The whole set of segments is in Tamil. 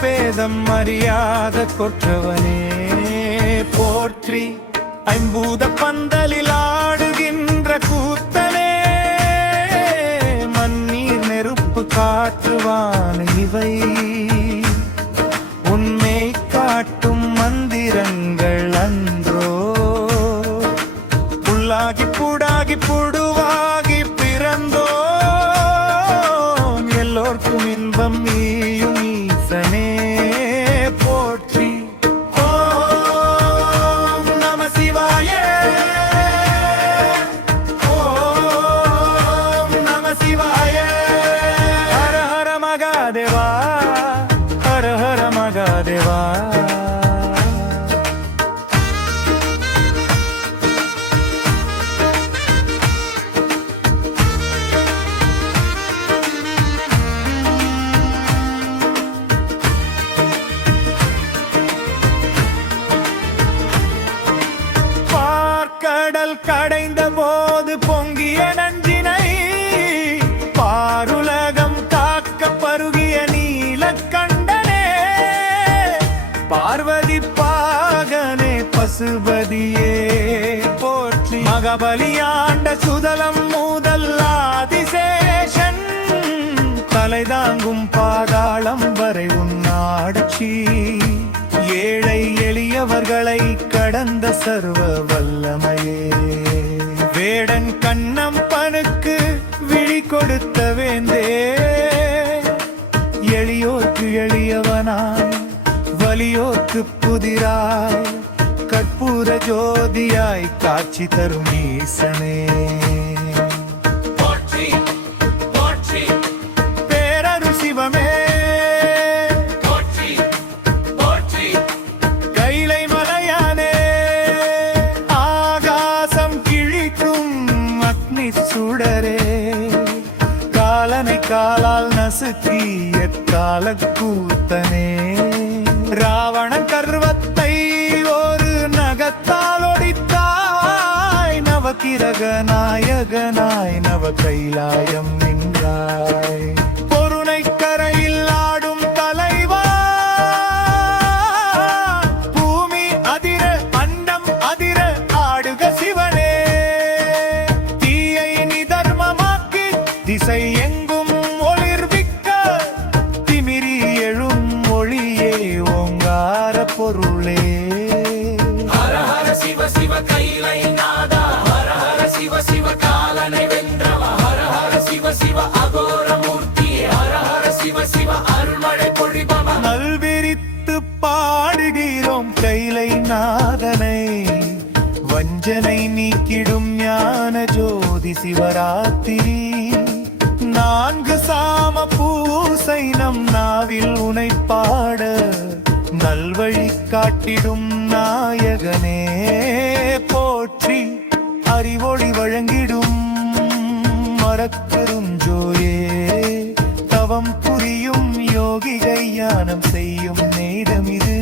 பேதம் அறியாத கொற்றவனே. போற்றி ஐம்பூத பந்தலில் ஆடுகின்ற கூத்தனே. மண்ணீர் நெருப்பு காற்றுவான் இவை. உண்மை காட்டும் மந்திரங்கள் கடைந்த போது பொங்கிய நஞ்சினை பாருலகம் காக்க பருகிய நீலக்கண்டனே பார்வதி பாகனே பசுபதியே போற்றி. மகபலியாண்ட சுதலம் முதல் ஆதிசேஷன் தலை தாங்கும் பாதாளம் வரை உன்னாட்சி ஏழை எளியவர்களை கடந்த சர்வ வல்லமையே. வேடன் கண்ணம் பனுக்கு விழி கொடுத்த வேந்தே. எளியோர்க்கு எளியவனாய் வலியோர்க்கு புதிராய் கற்பூர ஜோதியாய் காட்சி தரும் ஈசனே. சூடரே காலனை காலால் நசுக்கி எக்கால கூத்தனே. ராவண கர்வத்தை ஒரு நகத்தால் ஒடித்தாய். நவகிரக நாயகனாய் நவ கைலாயம் நின்றாய். திசை எங்கும் ஒளிர்விக்க திமிரி எழும் ஒளியே ஓங்கார பொருளே. ஹர ஹர சிவ சிவ கைலை நாதா ஹர ஹர சிவ சிவ காலனை வென்றவா ஹர ஹர சிவ சிவ அகோர மூர்த்தி ஹர ஹர சிவ சிவ அருள்மழை பொழிபவா. நல்விரித்து பாடுகிறோம் கைலை நாதனை. வஞ்சனை நீக்கிடும் ஞான ஜோதி சிவராத்திரி. நான்கு சாம பூசை நம் நாவில் உனை பாட நல்வழி காட்டிடும் நாயகனே போற்றி அறிவொளி வழங்கிடும் மரக்கரும் ஜோயே. தவம் புரியும் யோகி கையானம் செய்யும் நேரம் இது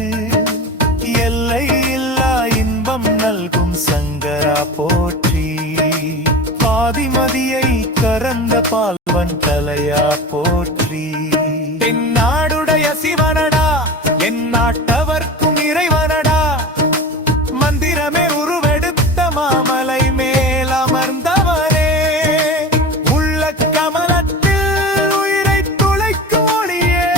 எல்லை இல்லா இன்பம் நல்கும் சங்கரா போற்றி. பாதிமதியை கறந்த பால் தலையா போற்றி. தென்னாடுடைய சிவனடா என் நாட்டவர்க்கும் இறைவனடா. மந்திரமே உருவெடுத்த மாமலை மேல் அமர்ந்தவரே. உள்ள கமலத்தில் உயிரை துளைக்கும் ஒளியே.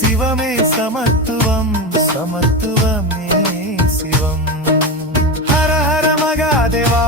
சிவமே சமத்துவம் சமத்துவமே சிவம். ஹர ஹர மகாதேவா.